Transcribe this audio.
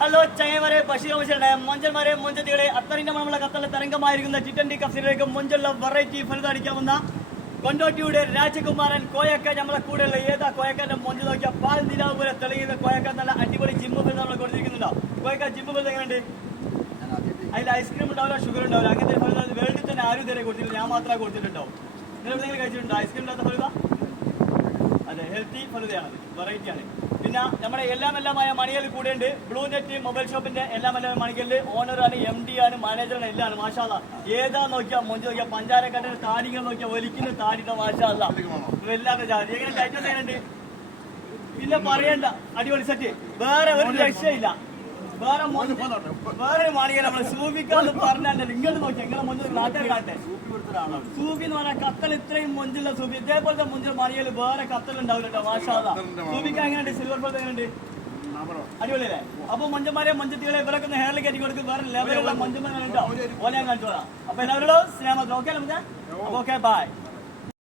Hello ചങ്ങന്മാരെ, Basheer മനുഷ്യരുടെ മൊഞ്ചന്മാരെ, മൊഞ്ചത്തികളെ, അത്രയും നമ്മളുള്ള കത്തല തരംഗമായിരിക്കുന്ന T20 കഫ്സിലേക്ക് മൊഞ്ചുള്ള variety ഫലതടിക്കാവുന്ന കൊണ്ടോട്ടിയുടെ രാജകുമാരൻ കോയക്ക നമ്മളെ കൂടെയുള്ള ഏതാ കോയക്കാന്റെ മൊഞ്ച് നോക്കിയാൽ പാൽ നിലാവ് പോലെ തെളിയുന്ന കോയക്ക നല്ല അടിപൊളി ജിമ്മ് ബിൽ നമ്മൾ കൊടുത്തിരിക്കുന്നുണ്ടോ? കോയക്ക ജിമ്മ് ബിൽ എങ്ങനെയുണ്ട്? അതിൽ ഐസ്ക്രീം ഉണ്ടാവില്ല, ഷുഗർ ഉണ്ടാവില്ല, അങ്ങനത്തെ ഫലം വേൾഡിൽ തന്നെ ആരും ഇതുവരെ കൊടുത്തിട്ടില്ല, ഞാൻ മാത്രമേ കൊടുത്തിട്ടുണ്ടോ? നിങ്ങൾ എന്തെങ്കിലും കഴിച്ചിട്ടുണ്ടോ ഐസ്ക്രീം ഇല്ലാത്ത ഫലത? അതെ, ഹെൽത്തി ഫലതയാണ്, വെറൈറ്റി ആണ്. പിന്നെ നമ്മുടെ എല്ലാമായ മണികൾ കൂടെ ഉണ്ട്. ബ്ലൂ നെറ്റ് മൊബൈൽ ഷോപ്പിന്റെ എല്ലാ മണികളിൽ ഓണറാണ്, MD ആണ്, മാനേജറാണ്, എല്ലാം മാഷാല്ല. ഏതാ നോക്കിയാ മൊഞ്ച് നോക്കിയാൽ പഞ്ചാരക്കട്ട താടികൾ നോക്കിയാൽ ഒലിക്കുന്ന താടിയുടെ മാഷാല്ല വല്ലാത്ത ജാതി. എങ്ങനെ ടൈറ്റൽ ചെയ്യുന്നുണ്ട് പിന്നെ പറയണ്ട, അടിപൊളി സെറ്റ്, വേറെ ഒരു രക്ഷയില്ല. വേറെ മാളിക നമ്മൾ സൂഫിക്കാന്ന് പറഞ്ഞാൽ ഇങ്ങോട്ട് നോക്കിയാൽ ഇങ്ങനെ മൊഞ്ച് നാട്ടുകാർ കാണട്ടെ. സൂഫി എന്ന് പറഞ്ഞാൽ കത്തൽ ഇത്രയും മൊഞ്ചുള്ള സൂഫി, ഇതേപോലത്തെ മൊഞ്ചൽ മണിയല് വേറെ കത്തൽ ഉണ്ടാവില്ല. മാഷാല്ല, സൂഫിക്ക എങ്ങനെയുണ്ട്? സിൽവർ പോലത്തെ എങ്ങനെയുണ്ട്? അടിപൊളിയല്ലേ? അപ്പൊ മൊഞ്ചന്മാരെ മൊഞ്ചത്തികളെ ഇവരൊക്കെ ഹെയറിൽ കയറ്റി കൊടുക്കും. വേറെ ലെവലുള്ള മൊഞ്ചന്മാരുണ്ടോ? ഓനെ കാണിച്ചോളാം. അപ്പൊ എല്ലാവരോടും സ്നേഹം. ഓക്കെ, നമുക്ക് ഓക്കെ, ബൈ.